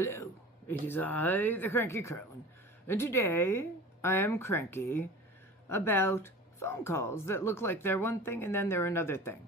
Hello, it is I, the Cranky Crone, and today I am cranky about phone calls that look like they're one thing and then they're another thing.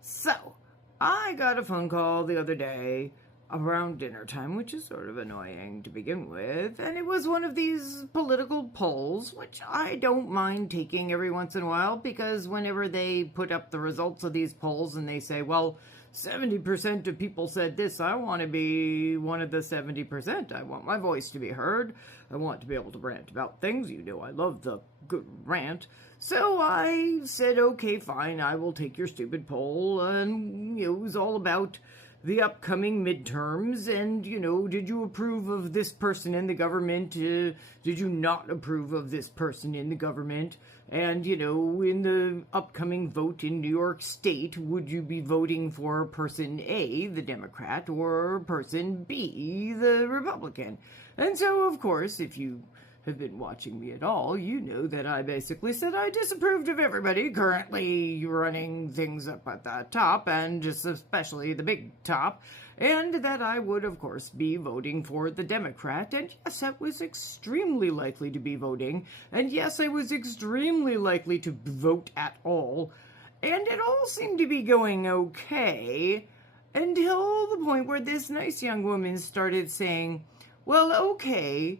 So, I got a phone call the other day around dinner time, which is sort of annoying to begin with, and it was one of these political polls, which I don't mind taking every once in a while, because whenever they put up the results of these polls and they say, well, 70% of people said this, I want to be one of the 70%. I want my voice to be heard. I want to be able to rant about things. You know, I love the good rant. So I said, okay, fine, I will take your stupid poll. And it was all about the upcoming midterms, and, did you approve of this person in the government? Did you not approve of this person in the government? And, in the upcoming vote in New York State, would you be voting for person A, the Democrat, or person B, the Republican? And so, of course, if you have been watching me at all, you know that I basically said I disapproved of everybody currently running things up at the top, and just especially the big top, and that I would, of course, be voting for the Democrat, and yes, I was extremely likely to be voting, and yes, I was extremely likely to vote at all, and it all seemed to be going okay, until the point where this nice young woman started saying, well, okay,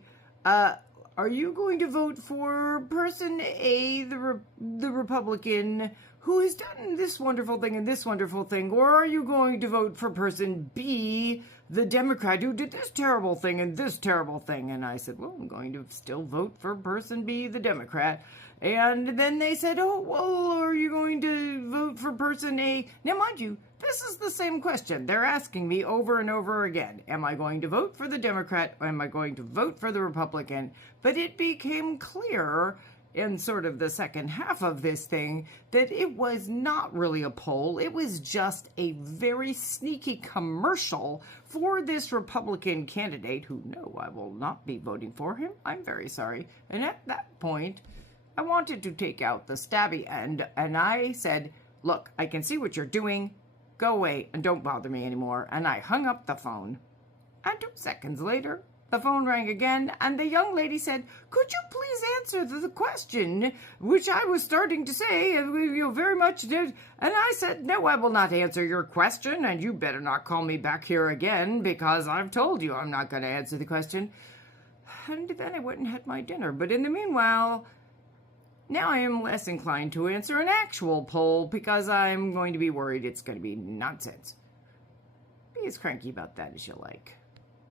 are you going to vote for person A, the Republican, who has done this wonderful thing and this wonderful thing, or are you going to vote for person B, the Democrat, who did this terrible thing and this terrible thing? And I said, well, I'm going to still vote for person B, the Democrat. And then they said, oh, well, are you going to vote for person A? Now, mind you, this is the same question. They're asking me over and over again. Am I going to vote for the Democrat, or am I going to vote for the Republican? But it became clear in sort of the second half of this thing that it was not really a poll. It was just a very sneaky commercial for this Republican candidate who, no, I will not be voting for him. I'm very sorry. And at that point, I wanted to take out the stabby end, and I said, look, I can see what you're doing. Go away and don't bother me anymore. And I hung up the phone. And 2 seconds later, the phone rang again, and the young lady said, could you please answer the question, which I was starting to say, you very much did. And I said, no, I will not answer your question, and you better not call me back here again, because I've told you I'm not going to answer the question. And then I went and had my dinner. But in the meanwhile, now I am less inclined to answer an actual poll, because I'm going to be worried it's going to be nonsense. Be as cranky about that as you like.